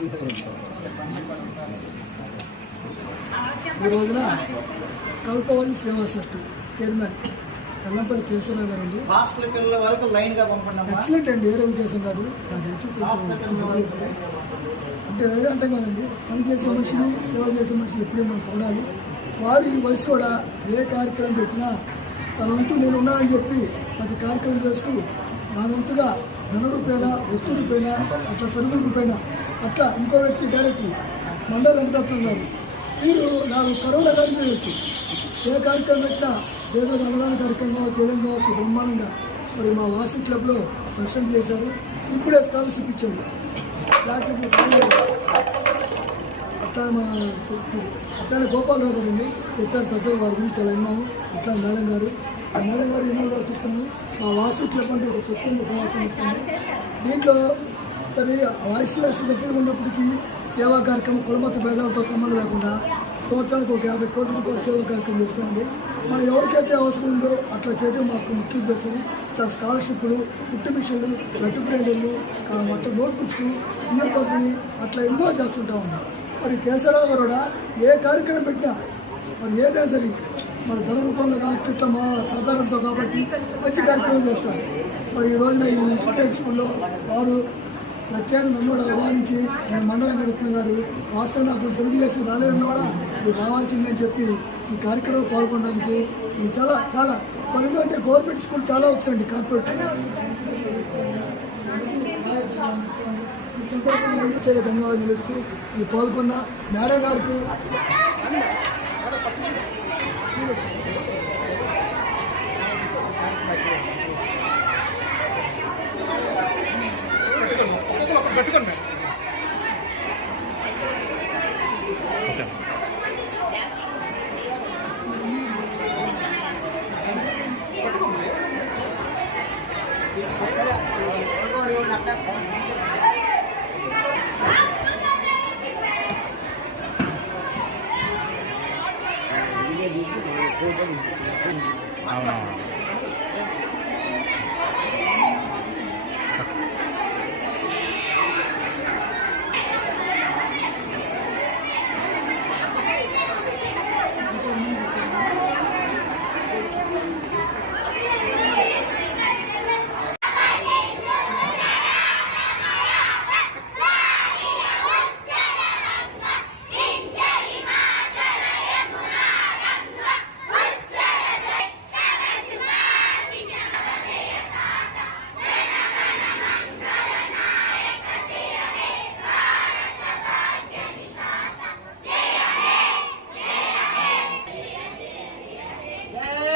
ఈ రోజున కల్పవల్లి శ్రీనివాస్ చైర్మన్ వెల్లంపల్లి కేశవరావు గారు అండి ఎక్సలెంట్ అండి వేరే ఉద్దేశం కాదు. అంటే వేరే అంటే కాదండి పని చేసే మనిషిని సేవ చేసే మనిషిని ఎప్పుడే మనం చూడాలి. వారు ఈ వయసు కూడా ఏ కార్యక్రమం పెట్టినా తన వంతు నేను ఉన్నానని చెప్పి ప్రతి కార్యక్రమం చేస్తూ నా వంతుగా ధన రూపేనా వస్తు రూపేనా అట్లా సరుకుల రూపేనా అట్లా ఇంకో వ్యక్తి డైరెక్టర్ మండల వెంకటరత్నం గారు. వీరు నాకు కరోనా కానీ తెలుసు ఏ కార్యక్రమం పెట్టినా ఏదో అన్నదాన కార్యక్రమం కావచ్చు ఏదైనా కావచ్చు బ్రహ్మాండంగా మరి మా వాసి క్లబ్లో ప్రెసిడెంట్ చేశారు. ఇప్పుడే స్కాలర్షిప్ ఇచ్చాడు ఫ్లాట్లకి అట్లా మా అట్లానే గోపాలరావు గారు అండి చెప్పారు పెద్దలు వారి గురించి చాలా విన్నాము. అట్లా మేడం గారు ఆ మేడం గారు ఎన్నో చెప్తున్నాము. మా వాసి క్లబ్ అంటే ఒక స్వచ్ఛంద సమావేశం ఇస్తుంది దీంట్లో సరే వాయిస్ వ్యవస్థ దగ్గర ఉన్నప్పటికీ సేవా కార్యక్రమం కులమత భేదాలతో సంబంధం లేకుండా సంవత్సరానికి ఒక యాభై కోట్ల రూపాయల సేవా కార్యక్రమం చేస్తుంది మనం ఎవరికైతే అవసరం ఉందో అట్లా చేయడం మాకు ముఖ్య ఉద్దేశం. ఇట్లా స్కాలర్షిప్లు పుట్టు మిషన్లు గట్టు గ్రైండర్లు మొత్తం నోట్బుక్స్ ఇయర్ పంపిణీ అట్లా ఎన్నో చేస్తుంటా ఉన్నాం. మరి కేసరావు గారు కూడా ఏ కార్యక్రమం పెట్టినా మరి ఏదైనా సరే మన ధన రూపంలో కాబట్టి మా సాధారణతో కాబట్టి మంచి కార్యక్రమం చేస్తారు. మరి ఈ రోజున ఈ ఇంటర్మీడియట్ స్కూల్లో వారు ప్రత్యేకంగా నన్ను కూడా ఆహ్వానించి మండలం నడుపుతున్న గారు వాస్తవం నాకు తెలుగు చేసి రాలేదన్నా కూడా మీరు రావాల్సిందని చెప్పి ఈ కార్యక్రమం పాల్గొనడానికి ఇది చాలా చాలా మరి ఎందుకంటే గవర్నమెంట్ స్కూల్ చాలా వచ్చాయండి కార్పొరేట్ ధన్యవాదాలు తెలుస్తూ ఈ పాల్గొన్న మేడం గారికి అవునవును